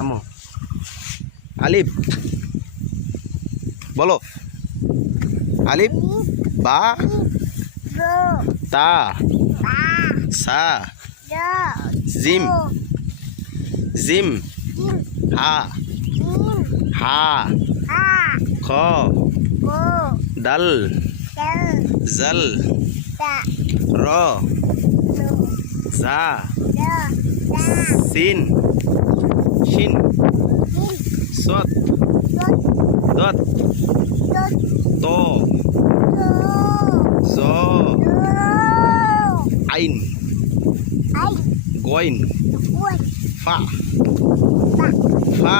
আমো আলিফ বলো আলিফ বা তা সা জিম জিম হা হা খ দাল জাল র জা সিন শিন সদ দত ত জ আইন গইন ফা ফা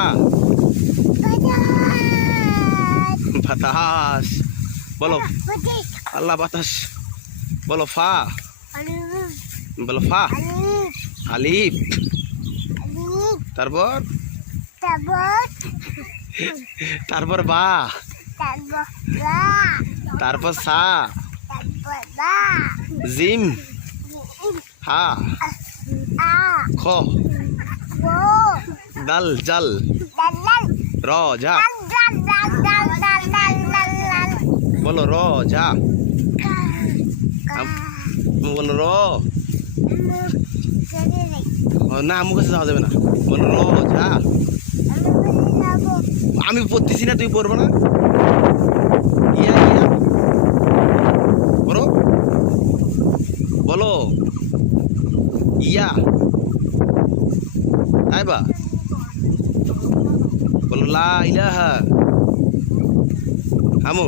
বাতাস বলো আল্লাহ বাতাস বলো ফা বলো ফা আলিফ তারপর তারপর বা তারপর সা জিম হা খ দাল জাল র যা বলো র যা বলো র না মুখে যাওয়া যাবে না বলো র যা আমি পড়তেছি না তুই পড়বো না ইয়া ইয়া বলো বলো ইয়া আইবা বলো লা ইলাহা আমু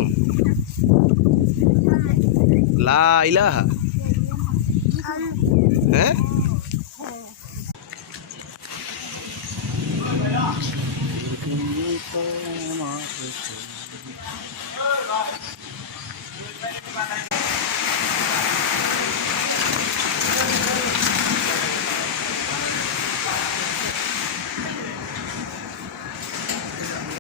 লা ইলাহা হ্যাঁ